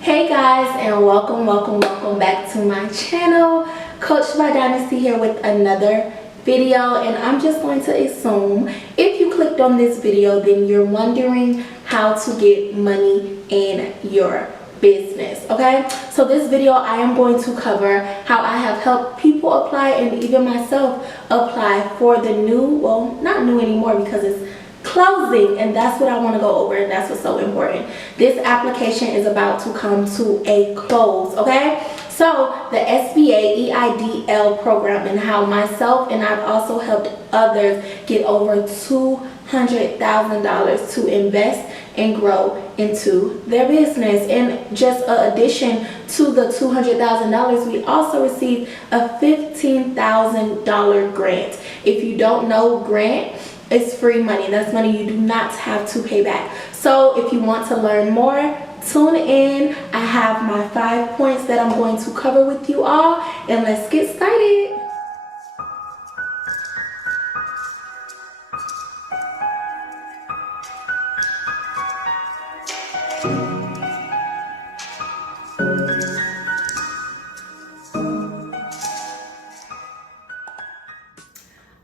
Hey guys, and welcome back to my channel. Coach by Dynasty here with another video, and I'm just going to assume if you clicked on this video, then you're wondering how to get money in your business. Okay, so this video I am going to cover how I have helped people apply and even myself apply for the new, well, not new anymore because it's closing, and that's what I want to go over, and that's what's so important. This application is about to come to a close. Okay, so the SBA EIDL program, and how myself and I've also helped others get over $200,000 to invest and grow into their business. And just an addition to the $200,000, we also received a $15,000 grant. If you don't know, grant is free money. That's money you do not have to pay back. So if you want to learn more, tune in. I have my 5 points that I'm going to cover with you all, and let's get started.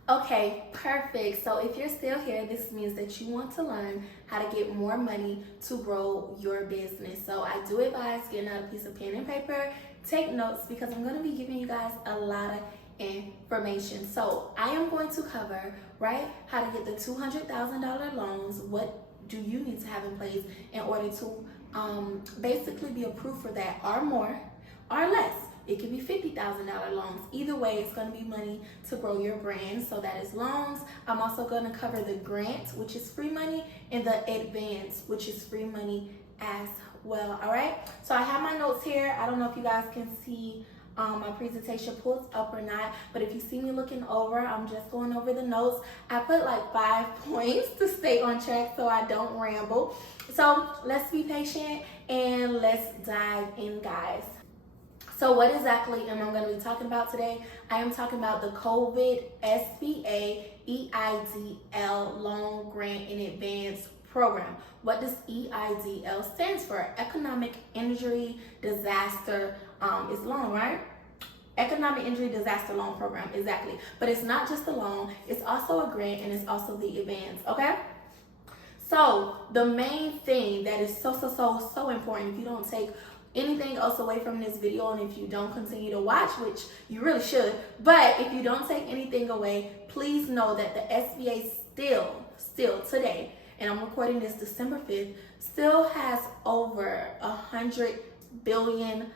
Okay, perfect. So if you're still here, this means that you want to learn how to get more money to grow your business. So I do advise getting out a piece of pen and paper, take notes, because I'm going to be giving you guys a lot of information. So I am going to cover, right, how to get the $200,000 loans. What do you need to have in place in order to basically be approved for that, or more or less? It could be $50,000 loans. Either way, it's going to be money to grow your brand. So that is loans. I'm also going to cover the grant, which is free money, and the advance, which is free money as well. All right. So I have my notes here. I don't know if you guys can see my presentation pulled up or not, but if you see me looking over, I'm just going over the notes. I put like 5 points to stay on track so I don't ramble. So let's be patient and let's dive in, guys. So what exactly am I going to be talking about today? I am talking about the COVID SBA EIDL Loan Grant in Advance Program. What does EIDL stands for? Economic Injury Disaster is loan, right? Economic Injury Disaster Loan Program, exactly. But it's not just a loan, it's also a grant, and it's also the advance, okay? So the main thing that is so important, if you don't take anything else away from this video, and if you don't continue to watch, which you really should, but if you don't take anything away, please know that the SBA still today, and I'm recording this December 5th, still has over $100 billion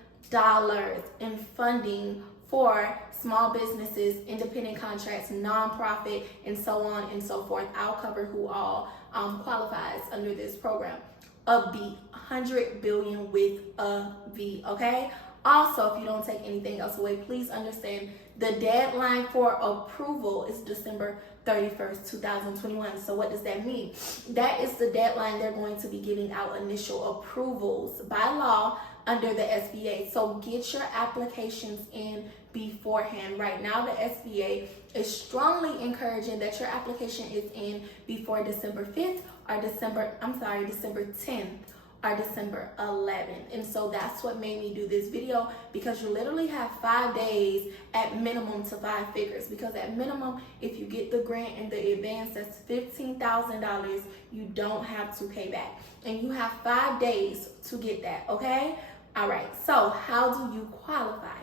in funding for small businesses, independent contracts, nonprofit, and so on and so forth. I'll cover who all qualifies under this program. A B, 100 billion with a V, okay? Also, if you don't take anything else away, please understand the deadline for approval is December 31st, 2021. So what does that mean? That is the deadline they're going to be giving out initial approvals by law under the SBA. So get your applications in beforehand. Right now, the SBA is strongly encouraging that your application is in before December 5th or December 10th or December 11th. And so that's what made me do this video, because you literally have 5 days at minimum to 5 figures. Because at minimum, if you get the grant and the advance, that's $15,000 you don't have to pay back. And you have 5 days to get that, okay? All right, so how do you qualify?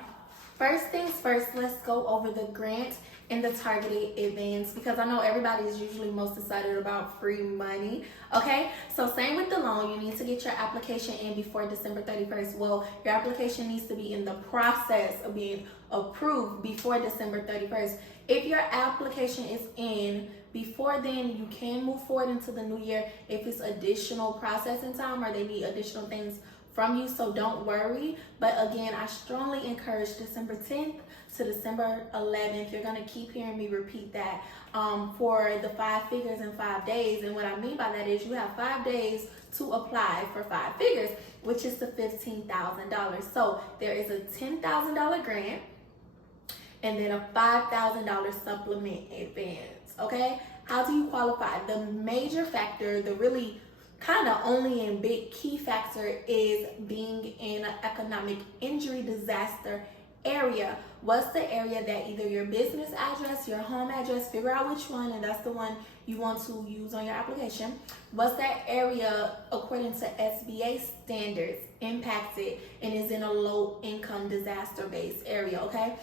First things first, let's go over the grant and the targeted advance, because I know everybody is usually most excited about free money. Okay, so same with the loan, you need to get your application in before December 31st. Well, your application needs to be in the process of being approved before December 31st. If your application is in before then, you can move forward into the new year if it's additional processing time or they need additional things from you, so don't worry. But again, I strongly encourage December 10th to December 11th. You're going to keep hearing me repeat that for the 5 figures in 5 days. And what I mean by that is you have 5 days to apply for 5 figures, which is the $15,000. So there is a $10,000 grant and then a $5,000 supplement advance. Okay, how do you qualify? The major factor, the really kind of only and big key factor is being in an economic injury disaster area. What's the area that either your business address, your home address, figure out which one, and that's the one you want to use on your application. What's that area according to SBA standards impacted and is in a low income disaster based area, okay?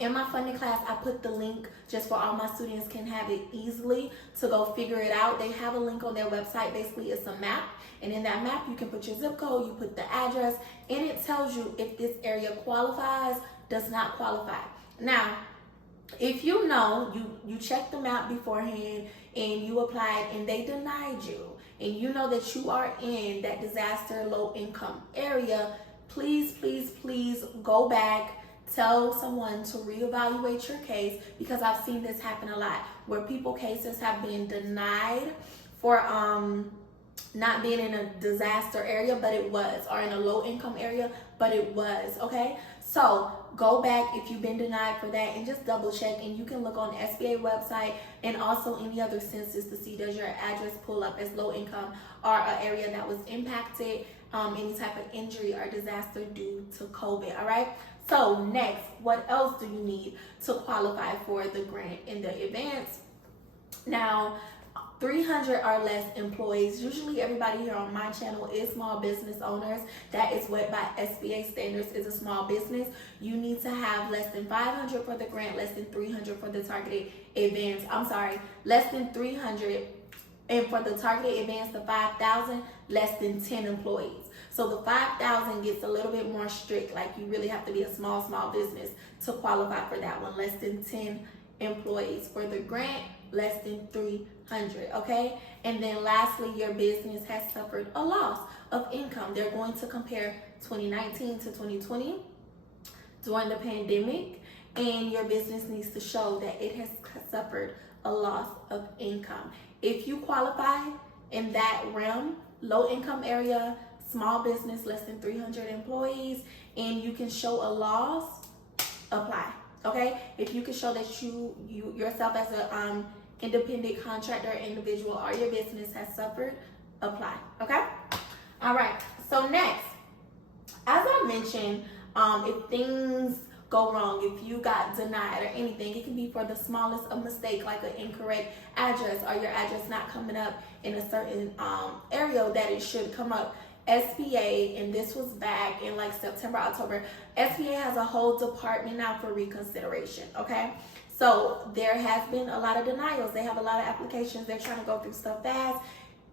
In my funding class, I put the link just for all my students can have it easily to go figure it out. They have a link on their website. Basically, it's a map. And in that map, you can put your zip code, you put the address, and it tells you if this area qualifies, does not qualify. Now, if you know, you checked the map beforehand and you applied and they denied you, and you know that you are in that disaster low income area, please, please, please go back. Tell someone to reevaluate your case, because I've seen this happen a lot where people cases have been denied for not being in a disaster area, but it was, or in a low income area, but it was, okay? So go back if you've been denied for that and just double check, and you can look on the SBA website and also any other census to see does your address pull up as low income or an area that was impacted, any type of injury or disaster due to COVID, all right? So next, what else do you need to qualify for the grant in the advance? Now, 300 or less employees. Usually everybody here on my channel is small business owners. That is what by SBA standards is a small business. You need to have less than 500 for the grant, less than 300 for the targeted advance. Less than 300, and for the targeted advance, the 5,000, less than 10 employees. So the 5,000 gets a little bit more strict, like you really have to be a small business to qualify for that one. Less than 10 employees. For the grant, less than 300, okay? And then lastly, your business has suffered a loss of income. They're going to compare 2019 to 2020 during the pandemic, and your business needs to show that it has suffered a loss of income. If you qualify in that realm, low income area, small business, less than 300 employees, and you can show a loss, apply, okay? If you can show that you yourself as a independent contractor, individual, or your business has suffered, apply, okay? All right, so next, as I mentioned, if things go wrong, if you got denied or anything, it can be for the smallest of mistake, like an incorrect address or your address not coming up in a certain area that it should come up. SBA, and this was back in like September, October, SBA has a whole department now for reconsideration, okay? So there has been a lot of denials. They have a lot of applications. They're trying to go through stuff fast.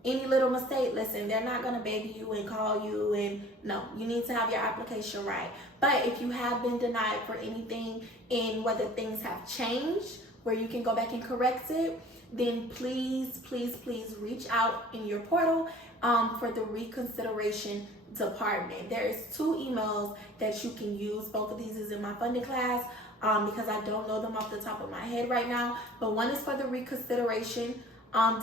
Any little mistake, listen, they're not gonna baby you and call you, and no, you need to have your application right. But if you have been denied for anything, and whether things have changed where you can go back and correct it, then please, please, please reach out in your portal for the reconsideration department. There is 2 emails that you can use. Both of these is in my funding class because I don't know them off the top of my head right now. But one is for the reconsideration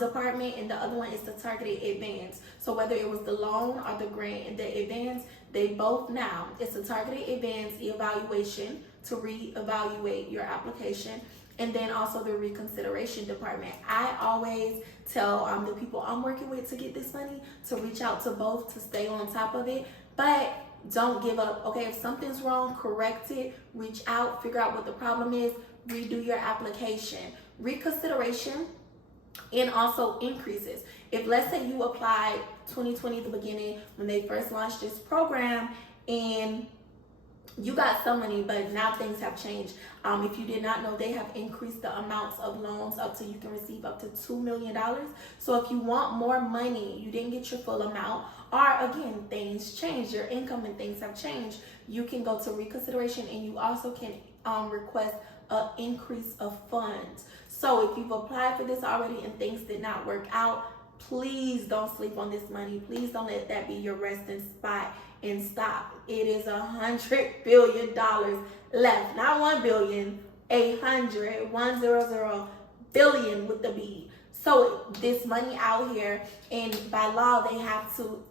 department, and the other one is the targeted advance. So whether it was the loan or the grant and the advance, they both now, it's a targeted advance evaluation to reevaluate your application, and then also the reconsideration department. I always tell the people I'm working with to get this money to reach out to both to stay on top of it, but don't give up, okay? If something's wrong, correct it, reach out, figure out what the problem is, redo your application. Reconsideration and also increases. If let's say you applied 2020 at the beginning when they first launched this program and you got some money, but now things have changed. If you did not know, they have increased the amounts of loans up to, you can receive up to $2 million. So if you want more money, you didn't get your full amount, or again, things change, your income and things have changed, you can go to reconsideration, and you also can request an increase of funds. So if you've applied for this already and things did not work out, please don't sleep on this money. Please don't let that be your resting spot and stop. It is $100 billion left, not 1 billion, 100 billion with the B. So this money out here, and by law they have to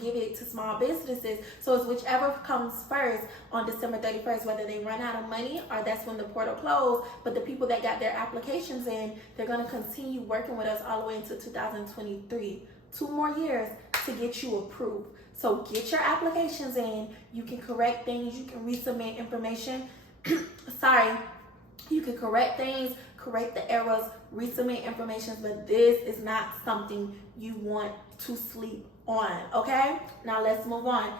give it to small businesses. So it's whichever comes first on December 31st, whether they run out of money or that's when the portal closed. But the people that got their applications in, they're going to continue working with us all the way into 2023 2 more years to get you approved. So get your applications in. You can correct things. You can resubmit information. Sorry. You can correct things, correct the errors, resubmit information, but this is not something you want to sleep on, okay? Now let's move on.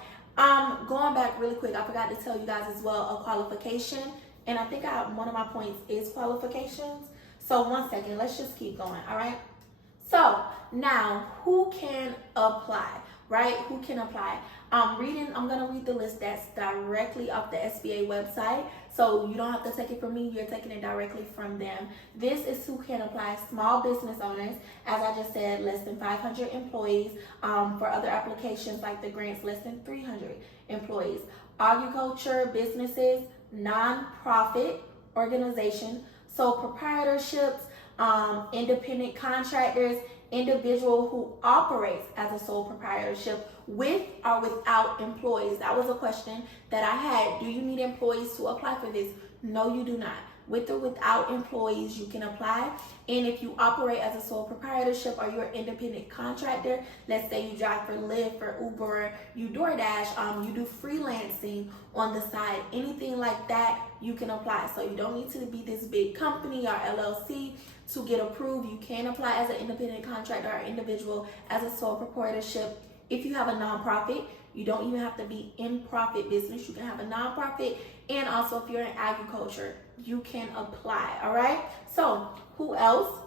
Going back really quick, I forgot to tell you guys as well a qualification, and I think one of my points is qualifications. So one second, let's just keep going, all right? So now, who can apply, right? Who can apply? I'm gonna read the list that's directly off the SBA website. So you don't have to take it from me, you're taking it directly from them. This is who can apply: small business owners, as I just said, less than 500 employees. For other applications like the grants, less than 300 employees. Agriculture businesses, non-profit organization, sole proprietorships, independent contractors, individual who operates as a sole proprietorship with or without employees. That was a question that I had. Do you need employees to apply for this? No, you do not. With or without employees, you can apply. And if you operate as a sole proprietorship or you're an independent contractor, let's say you drive for Lyft, for Uber, you DoorDash, you do freelancing on the side, anything like that, you can apply. So you don't need to be this big company or LLC to get approved. You can apply as an independent contractor or individual as a sole proprietorship. If you have a nonprofit, you don't even have to be in profit business. You can have a nonprofit. And also if you're in agriculture, you can apply, all right? So who else?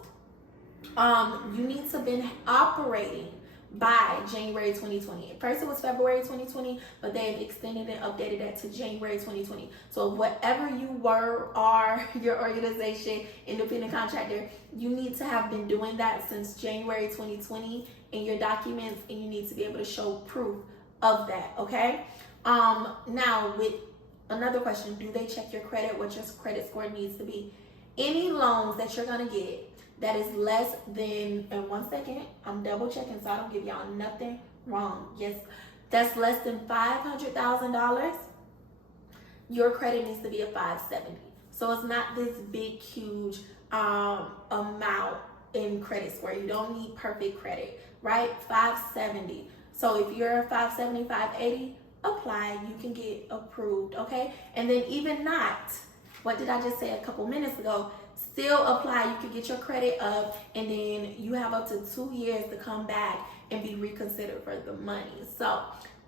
You need to have been operating by January 2020. First it was February 2020, but they've extended and updated that to January 2020. So whatever you were, are, your organization, independent contractor, you need to have been doing that since January 2020 in your documents, and you need to be able to show proof of that, okay? Now with another question, do they check your credit? What your credit score needs to be? Any loans that you're gonna get that is less than, and one second, I'm double checking so I don't give y'all nothing wrong. Yes, that's less than $500,000. Your credit needs to be a 570. So it's not this big, huge amount in credit score. You don't need perfect credit, right? 570. So if you're 570, 580, apply, you can get approved, okay? And then even not, what did I just say a couple minutes ago? Still apply, you can get your credit up, and then you have up to 2 years to come back and be reconsidered for the money. So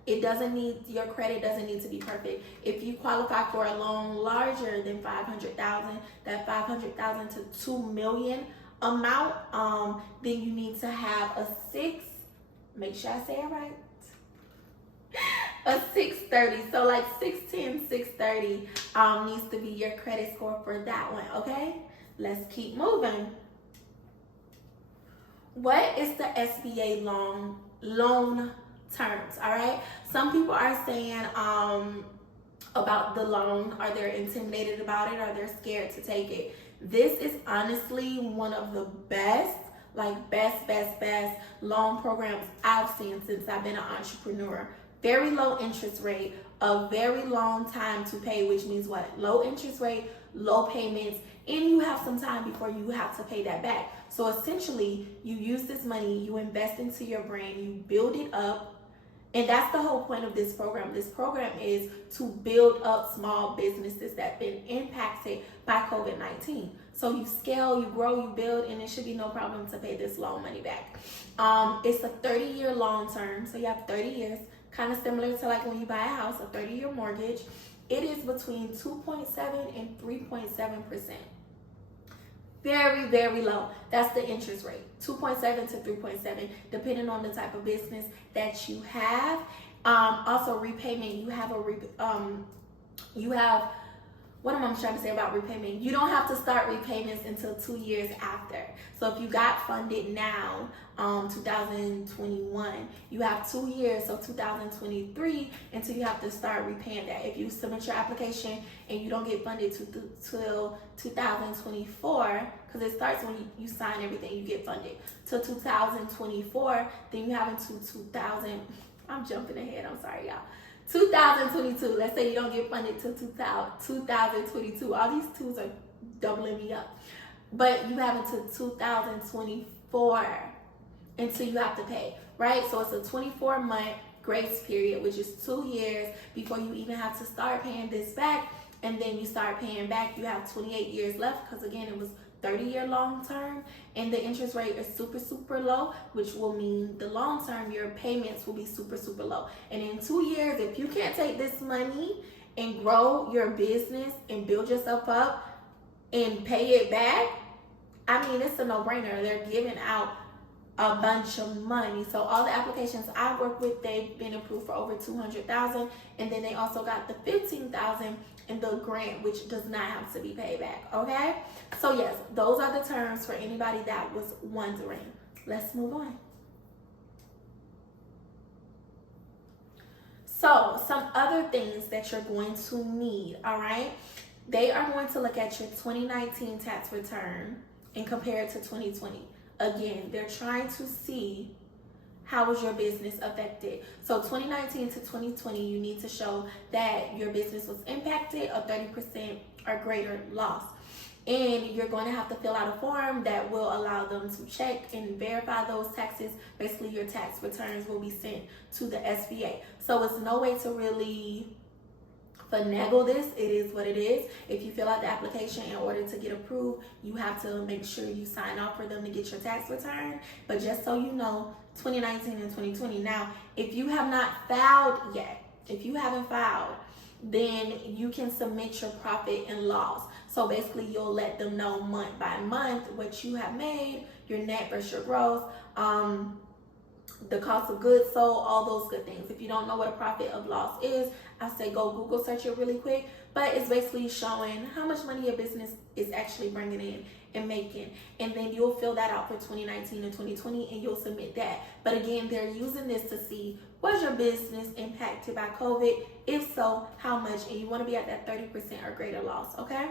it doesn't need, your credit doesn't need to be perfect. If you qualify for a loan larger than 500,000, that 500,000 to 2 million amount, then you need to have a make sure I say it right, a 630. So like 610, 630 needs to be your credit score for that one, okay? Let's keep moving. What is the SBA loan terms, all right? Some people are saying about the loan, or they're intimidated about it, or they're scared to take it. This is honestly one of the best loan programs I've seen since I've been an entrepreneur. Very low interest rate, a very long time to pay, which means what? Low interest rate, low payments, and you have some time before you have to pay that back. So essentially, you use this money, you invest into your brand, you build it up, and that's the whole point of this program. This program is to build up small businesses that have been impacted by COVID-19. So you scale, you grow, you build, and it should be no problem to pay this loan money back. It's a 30-year loan term, so you have 30 years, kind of similar to like when you buy a house, a 30-year mortgage. It is between 2.7 and 3.7%. Very, very low. That's the interest rate, 2.7 to 3.7, depending on the type of business that you have. Also repayment, what am I trying to say about repayment? You don't have to start repayments until 2 years after. So if you got funded now, 2021, you have 2 years, so 2023, until you have to start repaying that. If you submit your application and you don't get funded till 2024, because it starts when you sign everything, you get funded, till 2024, then you have until I'm jumping ahead, I'm sorry y'all. 2022, let's say you don't get funded till 2022. All these twos are doubling me up. But you have until 2024 until you have to pay. right? So it's a 24-month grace period, which is 2 years before you even have to start paying this back. And then you start paying back, you have 28 years left, because again, it was 30-year long term, and the interest rate is super low, which will mean the long term your payments will be super low. And in 2 years, if you can't take this money and grow your business and build yourself up and pay it back, I mean, it's a no-brainer. They're giving out a bunch of money. So all the applications I work with, they've been approved for over 200,000, and then they also got the 15,000 in the grant, which does not have to be paid back. Okay, so yes, those are the terms for anybody that was wondering. Let's move on. So some other things that you're going to need, all right, they are going to look at your 2019 tax return and compare it to 2020. Again, they're trying to see how was your business affected. So 2019 to 2020, you need to show that your business was impacted a 30% or greater loss. And you're going to have to fill out a form that will allow them to check and verify those taxes. Basically, your tax returns will be sent to the SBA. So it's no way to really finagle this. It is what it is. If you fill out the application in order to get approved, you have to make sure you sign off for them to get your tax return. But just so you know, 2019 and 2020. Now, if you have not filed yet, if you haven't filed, then you can submit your profit and loss. So basically, you'll let them know month by month what you have made, your net versus your gross, the cost of goods sold, all those good things. If you don't know what a profit of loss is, I say go Google search it really quick. But it's basically showing how much money your business is actually bringing in and making. And then you'll fill that out for 2019 and 2020, and you'll submit that. But again, they're using this to see, was your business impacted by COVID? If so, how much? And you want to be at that 30% or greater loss, okay?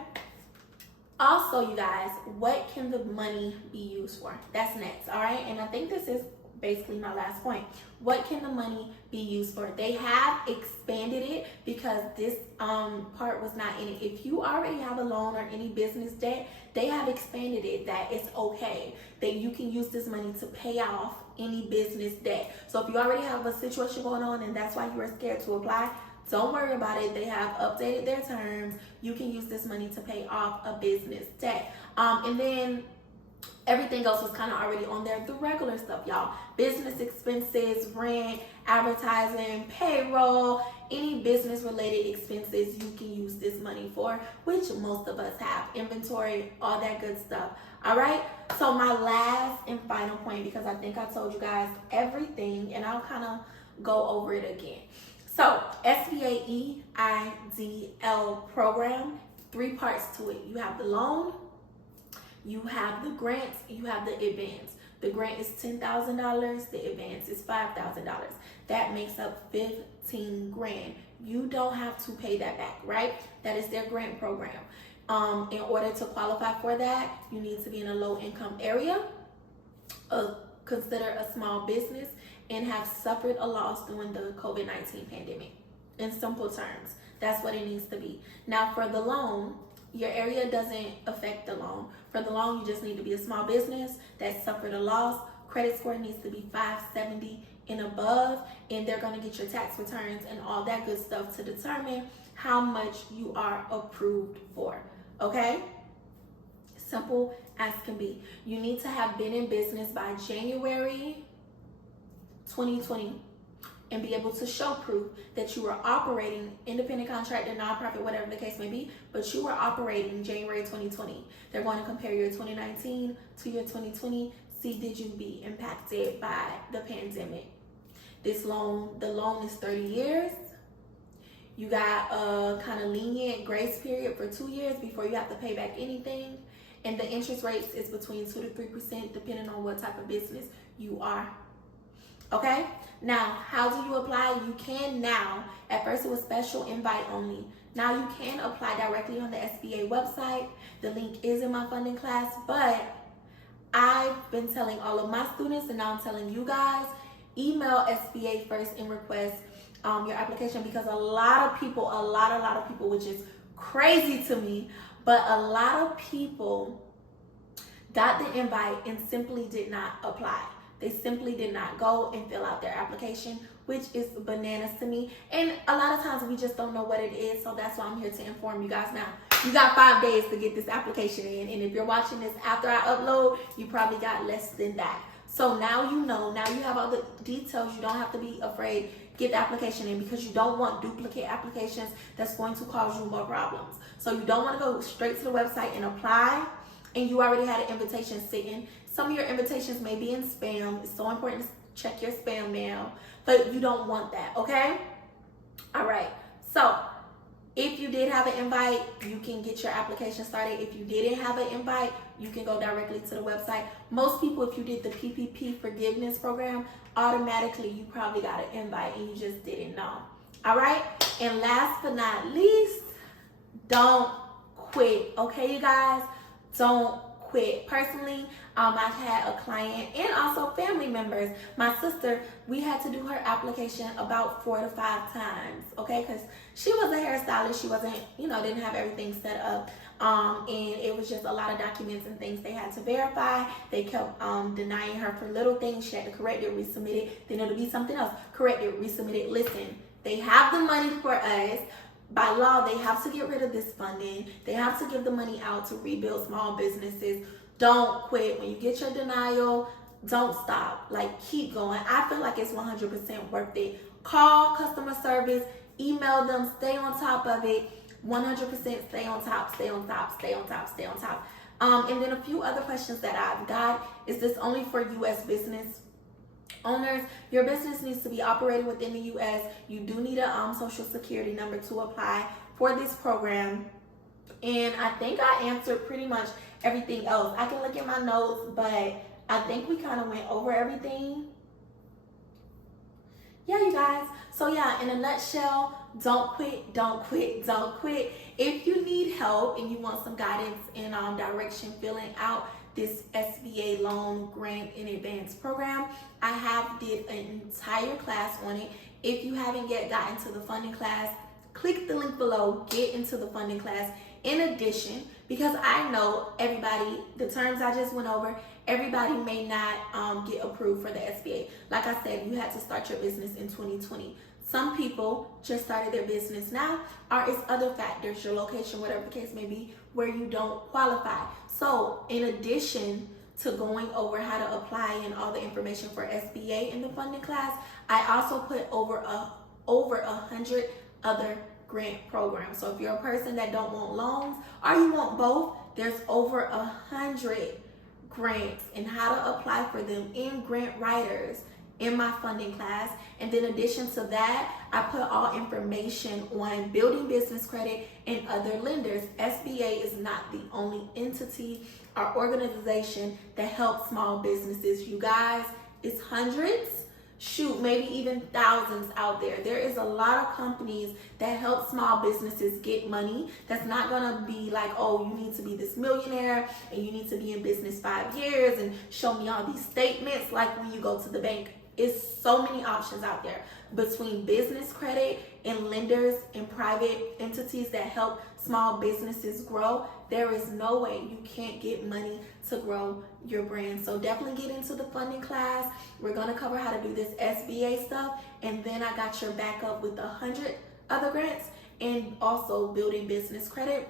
Also, you guys, what can the money be used for? That's next, all right? And I think this is basically my last point. What can the money be used for? They have expanded it because this part was not in it. If you already have a loan or any business debt, they have expanded it that it's okay that you can use this money to pay off any business debt. So if you already have a situation going on and that's why you were scared to apply, don't worry about it. They have updated their terms. You can use this money to pay off a business debt. And then everything else was kind of already on there. The regular stuff, y'all. Business expenses, rent, advertising, payroll, any business related expenses you can use this money for, which most of us have. Inventory, all that good stuff. All right. So my last and final point, because I think I told you guys everything, and I'll kind of go over it again. So SBA EIDL program, 3 parts to it. You have the loan, you have the grant, you have the advance. The grant is $10,000, the advance is $5,000. That makes up 15 grand. You don't have to pay that back, right? That is their grant program. In order to qualify for that, you need to be in a low income area, consider a small business, and have suffered a loss during the COVID-19 pandemic. In simple terms, that's what it needs to be. Now for the loan, your area doesn't affect the loan. For the loan, you just need to be a small business that suffered a loss. Credit score needs to be 570 and above, and they're going to get your tax returns and all that good stuff to determine how much you are approved for. Okay? Simple as can be. You need to have been in business by January 2020 and be able to show proof that you were operating, independent contractor, nonprofit, whatever the case may be, but you were operating January 2020. They're going to compare your 2019 to your 2020. See, did you be impacted by the pandemic? This loan, the loan is 30 years. You got a kind of lenient grace period for 2 years before you have to pay back anything. And the interest rates is between 2 to 3% depending on what type of business you are. Okay, now how do you apply? You can now, at first it was special invite only. Now you can apply directly on the SBA website. The link is in my funding class, but I've been telling all of my students, and now I'm telling you guys, email SBA first and request your application, because a lot of people, which is crazy to me, but a lot of people got the invite and simply did not apply. They simply did not go and fill out their application, which is bananas to me. And a lot of times we just don't know what it is. So that's why I'm here to inform you guys now. You got 5 days to get this application in. And if you're watching this after I upload, you probably got less than that. So now you know, now you have all the details. You don't have to be afraid. Get the application in, because you don't want duplicate applications that's going to cause you more problems. So you don't want to go straight to the website and apply and you already had an invitation sitting. Some of your invitations may be in spam. It's so important to check your spam mail, but you don't want that, okay? All right, so if you did have an invite, you can get your application started. If you didn't have an invite, you can go directly to the website. Most people, if you did the PPP forgiveness program, automatically you probably got an invite and you just didn't know. All right, and last but not least, don't quit, okay, you guys? Don't quit. Personally, I've had a client and also family members. My sister, we had to do her application about 4 to 5 times, okay? Because she was a hairstylist. She wasn't, didn't have everything set up. And it was just a lot of documents and things they had to verify. They kept denying her for little things. She had to correct it, resubmit it. Then it'll be something else. Correct it, resubmit it. Listen, they have the money for us. By law, they have to get rid of this funding. They have to give the money out to rebuild small businesses. Don't quit. When you get your denial, don't stop. Like, keep going. I feel like it's 100% worth it. Call customer service, email them, stay on top of it. 100% stay on top, stay on top, stay on top, stay on top. And then a few other questions that I've got. Is this only for U.S. business owners? Your business needs to be operating within the U.S. You do need a social security number to apply for this program. And I think I answered pretty much everything else. I can look at my notes, but I think we kind of went over everything. Yeah, you guys. So yeah, in a nutshell, don't quit, don't quit, don't quit. If you need help and you want some guidance and direction filling out this SBA loan grant in advance program, I have did an entire class on it. If you haven't yet gotten to the funding class, click the link below, get into the funding class. In addition, because I know everybody, the terms I just went over, everybody may not get approved for the SBA. Like I said, you had to start your business in 2020. Some people just started their business now, or it's other factors, your location, whatever the case may be, where you don't qualify. So in addition to going over how to apply and all the information for SBA in the funding class, I also put over 100 other grant programs. So if you're a person that don't want loans or you want both, there's over 100 grants and how to apply for them in grant writers in my funding class. And then in addition to that, I put all information on building business credit and other lenders. SBA is not the only entity or organization that helps small businesses. You guys, it's hundreds, shoot, maybe even thousands out there. There is a lot of companies that help small businesses get money. That's not gonna be like, oh, you need to be this millionaire and you need to be in business 5 years and show me all these statements like when you go to the bank. It's so many options out there between business credit and lenders and private entities that help small businesses grow. There is no way you can't get money to grow your brand. So definitely get into the funding class. We're gonna cover how to do this SBA stuff, and then I got your backup with 100 other grants and also building business credit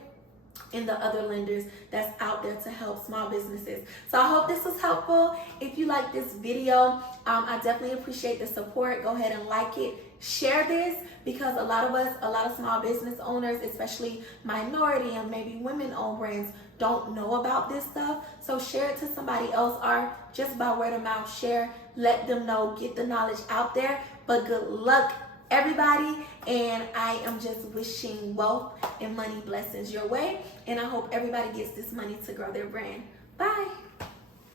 and the other lenders that's out there to help small businesses. So I hope this was helpful. If you like this video, I definitely appreciate the support. Go ahead and like it, share this, because a lot of small business owners, especially minority and maybe women-owned brands, don't know about this stuff. So share it to somebody else, or just by word of mouth, share, let them know, get the knowledge out there. But good luck, everybody, and I am just wishing wealth and money blessings your way, and I hope everybody gets this money to grow their brand. Bye.